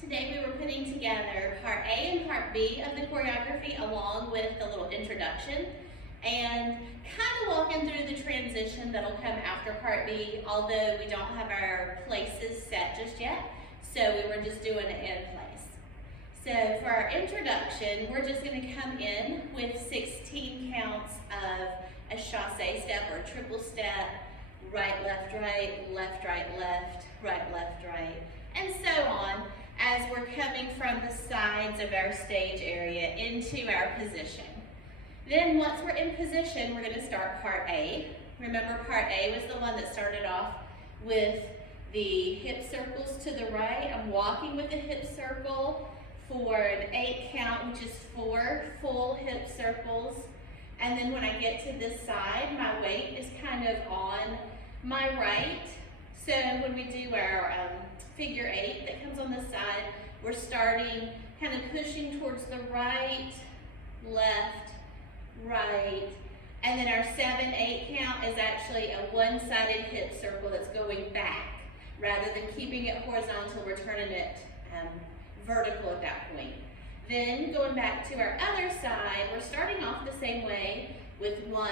Today we were putting together part A and part B of the choreography along with the little introduction and kind of walking through the transition that'll come after part B, although we don't have our places set just yet, so we were just doing it in place. So for our introduction, we're just going to come in with 16 counts of a chassé step or a triple step, right, left, right, left, right, left, right, left, right, and so on, as we're coming from the sides of our stage area into our position. Then once we're in position, we're going to start part A. Remember, part A was the one that started off with the hip circles to the right. I'm walking with the hip circle for an 8 count, which is 4 full hip circles. And then when I get to this side, my weight is kind of on my right. So when we do our figure 8 that comes on this side, we're starting kind of pushing towards the right, left, right, and then our 7-8 count is actually a one-sided hip circle that's going back rather than keeping it horizontal. We're turning it vertical at that point. Then going back to our other side, we're starting off the same way with 1,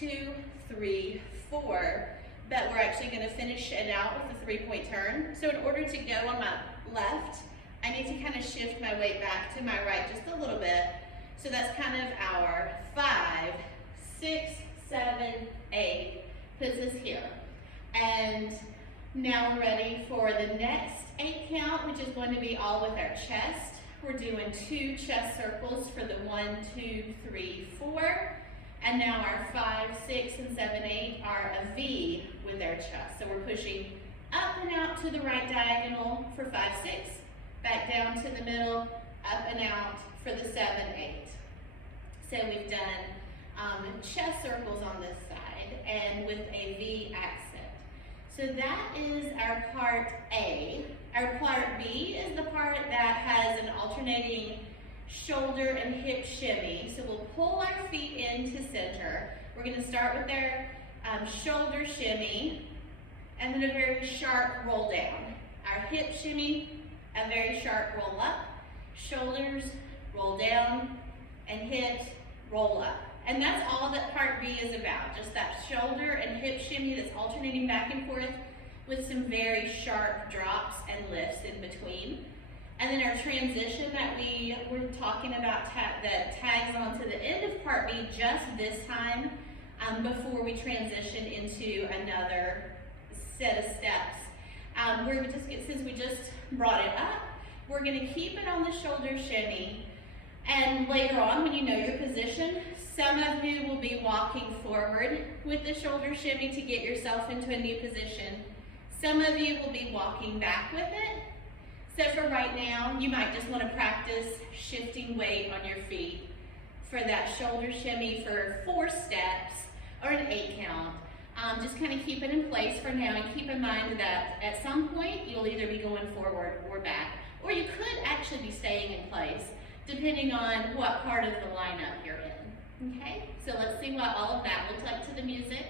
2, 3, 4. But we're actually going to finish it out with a 3-point turn. So in order to go on my left, I need to kind of shift my weight back to my right just a little bit. So that's kind of our 5, 6, 7, 8, puts us here. And now we're ready for the next 8 count, which is going to be all with our chest. We're doing 2 chest circles for the 1, 2, 3, 4. And now our 5, 6, and 7, 8 are a V with our chest. So we're pushing up and out to the right diagonal for 5, 6, back down to the middle, up and out for the 7, 8. So we've done chest circles on this side and with a V accent. So that is our part A. Our part B is the part that has an alternating shoulder and hip shimmy. So we'll pull our feet into center. We're going to start with our shoulder shimmy and then a very sharp roll down. Our hip shimmy, a very sharp roll up, shoulders roll down, and hips roll up. And that's all that part B is about, just that shoulder and hip shimmy that's alternating back and forth with some very sharp drops and lifts in between. And then our transition that we were talking about that tags on to the end of part B just this time before we transition into another set of steps. Since we just brought it up, we're going to keep it on the shoulder shimmy. And later on, when you know your position, some of you will be walking forward with the shoulder shimmy to get yourself into a new position. Some of you will be walking back with it. So for right now, you might just want to practice shifting weight on your feet for that shoulder shimmy for 4 steps or an 8 count. Just kind of keep it in place for now, and keep in mind that at some point you'll either be going forward or back, or you could actually be staying in place depending on what part of the lineup you're in. Okay, so let's see what all of that looks like to the music.